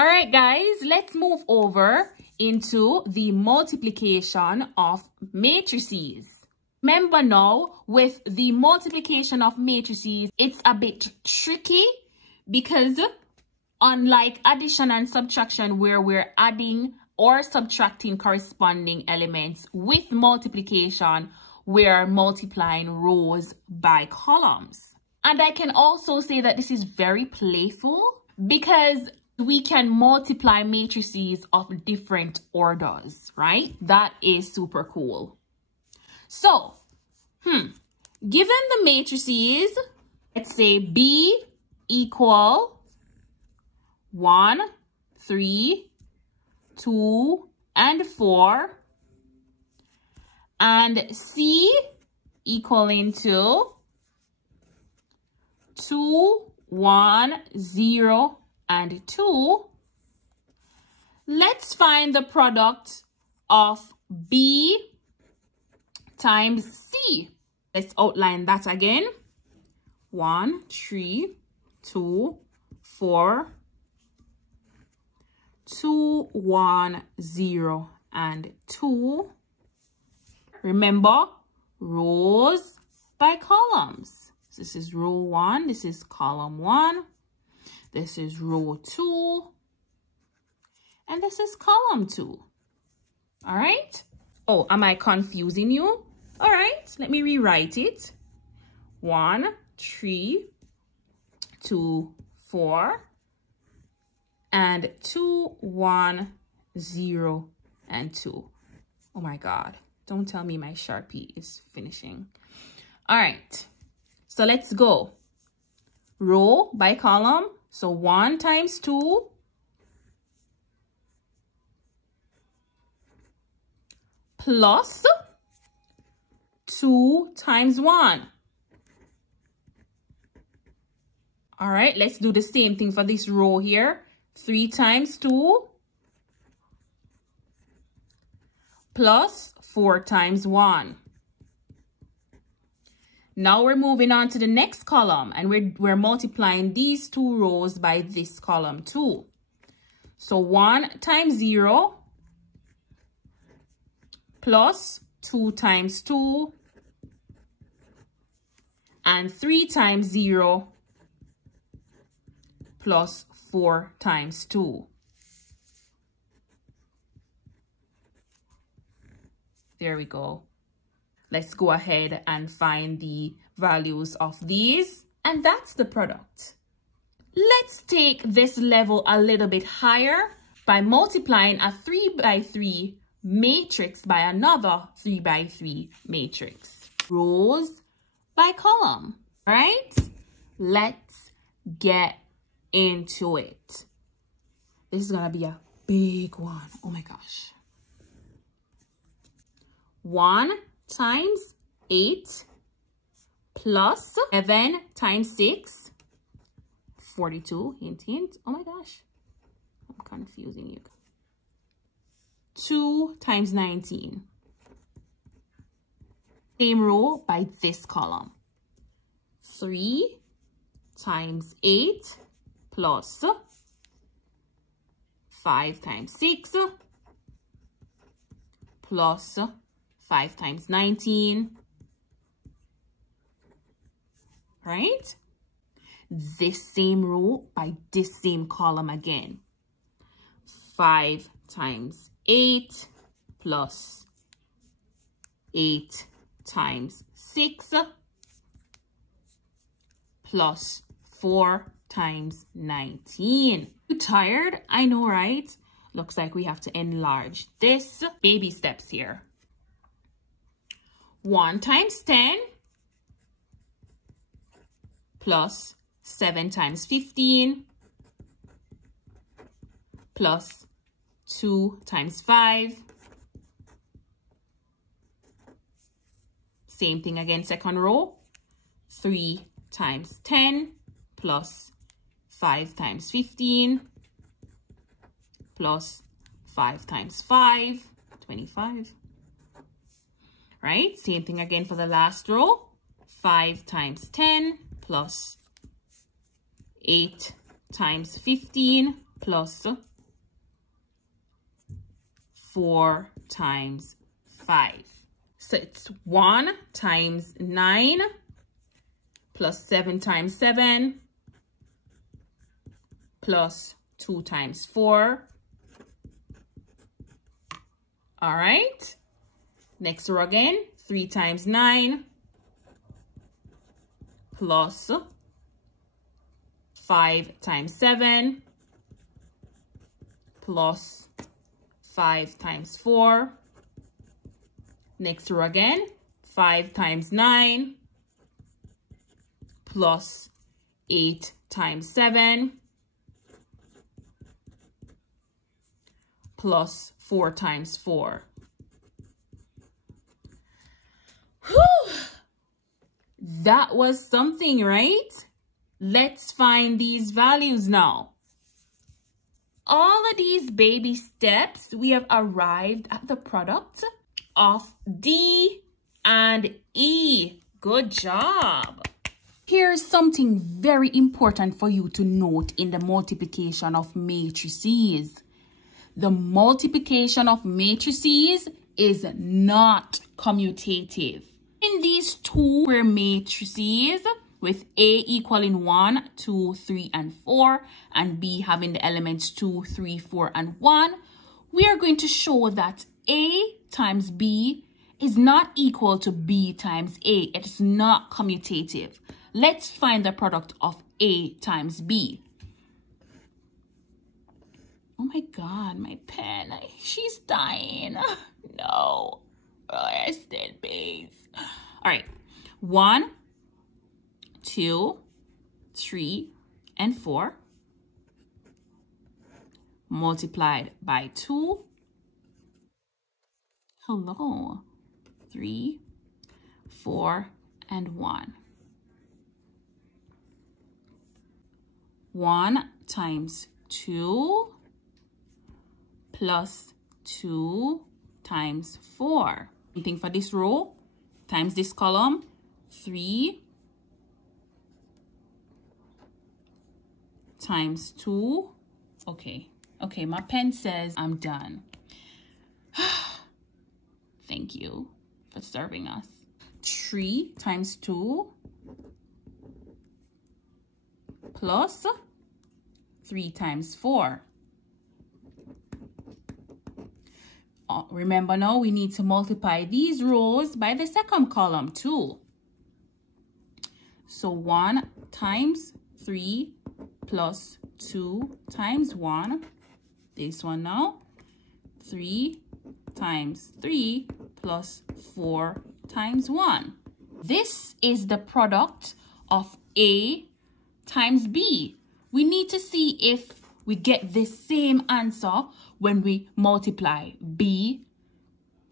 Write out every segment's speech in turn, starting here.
All right, guys, let's move over into the multiplication of matrices. Remember now, with the multiplication of matrices, it's a bit tricky because unlike addition and subtraction where we're adding or subtracting corresponding elements, with multiplication, we're multiplying rows by columns. And I can also say that this is very playful because we can multiply matrices of different orders, right? That is super cool. So, given the matrices, let's say B equal 1, 3, 2, and 4, and C equaling to 2, 1, 0, and 2, let's find the product of B times C. Let's outline that again. 1, 3, 2, 4, 2, 1, 0, and 2. Remember, rows by columns. This is row 1, this is column 1, this is row 2, and this is column 2. All right? Oh, am I confusing you? All right, let me rewrite it. 1, 3, 2, 4, and 2, 1, 0, and 2. Oh my God, don't tell me my Sharpie is finishing. All right, so let's go. Row by column. So 1 times 2 plus 2 times 1. All right, let's do the same thing for this row here. 3 times 2 plus 4 times 1. Now we're moving on to the next column and we're multiplying these two rows by this column too. So 1 times 0 plus 2 times 2 and 3 times 0 plus 4 times 2. There we go. Let's go ahead and find the values of these, and that's the product. Let's take this level a little bit higher by multiplying a 3 by 3 matrix by another 3 by 3 matrix. Rows by column, right? Let's get into it. This is gonna be a big one. Oh my gosh. 1 times 8 plus 7 times 6, 42, hint, hint. Oh my gosh, I'm confusing you. 2 times 19. Same row by this column. 3 times 8 plus 5 times 6 plus 5 times 19, right? This same row by this same column again. 5 times 8 plus 8 times 6 plus 4 times 19. You tired? I know, right? Looks like we have to enlarge this. Baby steps here. 1 times 10 plus 7 times 15 plus 2 times 5. Same thing again, second row. 3 times 10 plus 5 times 15 plus 5 times 5, 25. Right? Same thing again for the last row. 5 times 10 plus 8 times 15 plus 4 times 5. So it's 1 times 9 plus 7 times 7 plus 2 times 4. All right. Next row again, 3 times 9 plus 5 times 7 plus 5 times 4. Next row again, 5 times 9 plus 8 times 7 plus 4 times 4. Whew. That was something, right? Let's find these values now. All of these baby steps, we have arrived at the product of D and E. Good job. Here's something very important for you to note in the multiplication of matrices. The multiplication of matrices is not commutative. In these two square matrices, with A equaling 1, 2, 3, and 4, and B having the elements 2, 3, 4, and 1, we are going to show that A times B is not equal to B times A. It is not commutative. Let's find the product of A times B. Oh my God, my pen, she's dying. No, I still base. All right, 1, 2, 3, and 4 multiplied by 2. Hello, 3, 4, and 1. 1 times 2 plus 2 times 4. Anything for this row times this column, 3 times 2. Okay, my pen says I'm done. Thank you for serving us. 3 times 2 plus 3 times 4. Remember now, we need to multiply these rows by the second column too. So 1 times 3 plus 2 times 1. This one now. 3 times 3 plus 4 times 1. This is the product of A times B. We need to see if we get the same answer when we multiply B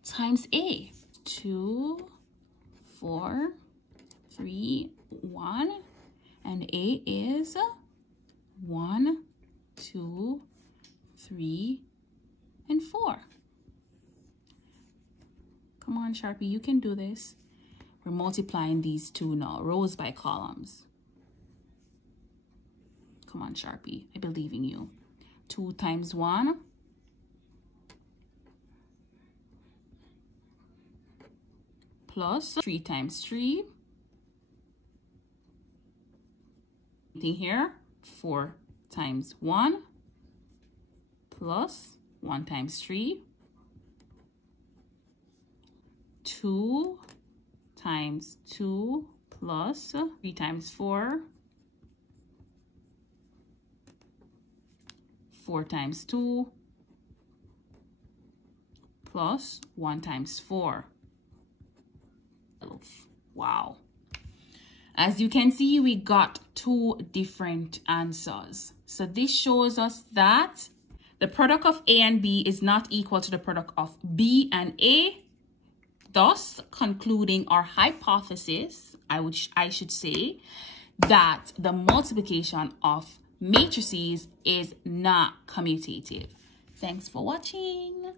times A. 2, 4, 3, 1, and A is 1, 2, 3, and 4. Come on, Sharpie, you can do this. We're multiplying these two now, rows by columns. Come on, Sharpie, I believe in you. 2 times 1 plus 3 times 3. Anything here? 4 times 1 plus 1 times 3. 2 times 2 plus 3 times 4. 4 times 2 plus 1 times 4. Wow. As you can see, we got 2 different answers. So this shows us that the product of A and B is not equal to the product of B and A, thus concluding our hypothesis, I should say, that the multiplication of matrices is not commutative. Thanks for watching.